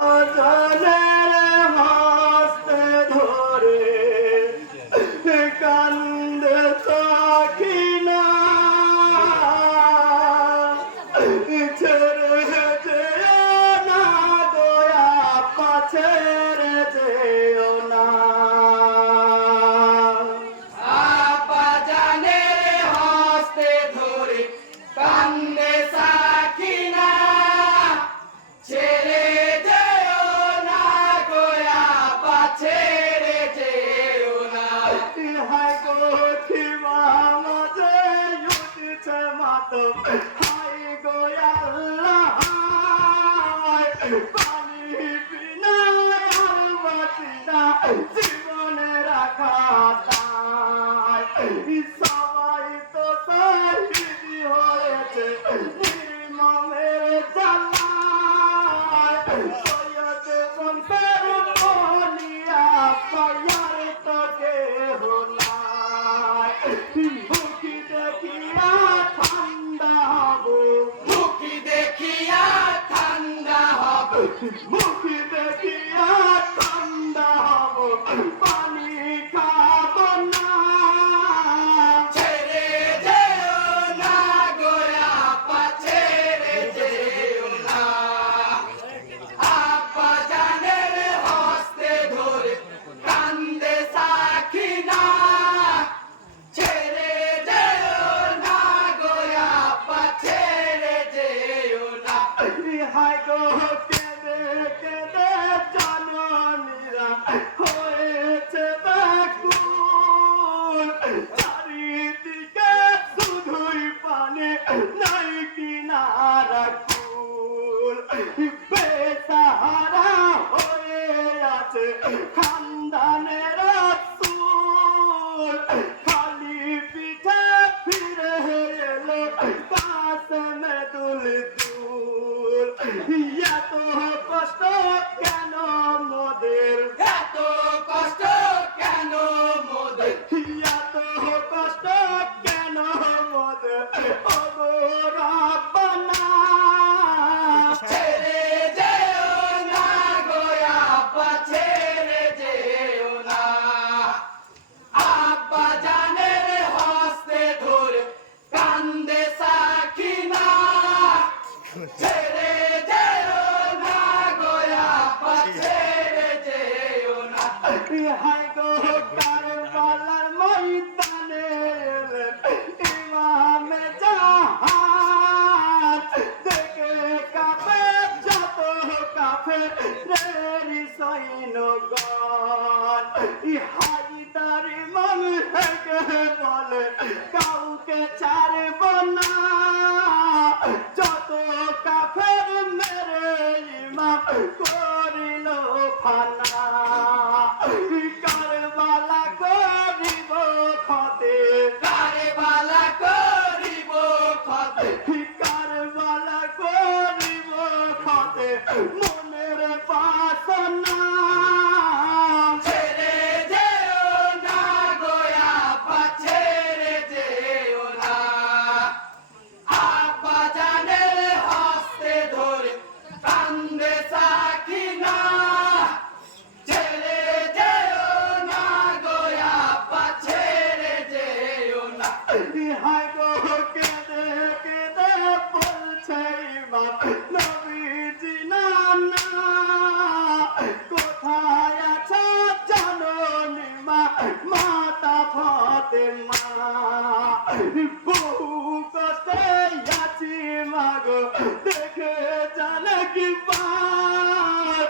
জনের হস্তে ধরে কান্দে থাকিনা ছেড়ে যেও না দয়া ছেড়ে যেও না আপা জানের হস্তে ধরে কান্দে সাকিনা ছেড়ে ছেড়ে যেও না হায় গো খিমা মাঝে উঠছে মাতম হায় গো আল্লাহ পানি বিনা আর বাঁচি না জীবনে রাখা সবাই তো শহীদ হয়েছে নির্মমের জ্বালায় সৈয়দ বংশের পায়ার তোকে হোনায় মুখি দেখিয়া ঠান্ডা হব মুখি দেখিয়া ঠান্ডা হব মুখি দেখিয়া ঠান্ডা হব পানি খাব না ছেড়ে যেও না গোয়া পা ছেড়ে যেও না আপা জানের হস্তে ধরে কান্দে সাকিনা ছেড়ে যেও না গোয়া পা ছেড়ে যেও না হায় গো কেঁদে কেঁদে জননীরা হয়েছে ব্যাকুল চারিদিকে শুধুই পানি নাই কিনারা কুল বেসাহারা হয়ে আছে খানদানের চুল খালি পিঠে ফিরে এলো কাসমে দুল দুল এত কষ্ট কেন মোদের এত কষ্ট কেন মোদের এত কষ্ট কেন মোদের ওগো রাব্বানা ছেড়ে যেও না গোয়া পা ছেড়ে যেও না আব্বা জানের হস্তে ধরে কান্দে সাকিনা ছেড়ে যেও না গোয়া পা ছেড়ে যেও না হায় গো কারবালার ময়দানে ইমামে জাহান দেখে কাঁপে যত কাঁপে রেরি সৈন্যগণ হায়দার ইমাম হেগে বলে কাউকে ছাড়ব না যত কাফের মেরে ইমাম করিল ফানা কারবালা করিব খতে কারবালা করিব খতে কারবালা করিব খতে মনের বাসনা ছেড়ে যেও না গোয়া পা ছেড়ে যেও না আপা জানের হস্তে ধরে কান্দে সাকিনা ছেড়ে যেও না গোয়া পা ছেড়ে যেও না হায় গো কেঁদে কেঁদে বলছে ইমাম নবীজি নানা কোথায় আছে জননী মা মাতা ফাতেমা বহু কষ্টে আছি মাগো দেখে জানে কি পার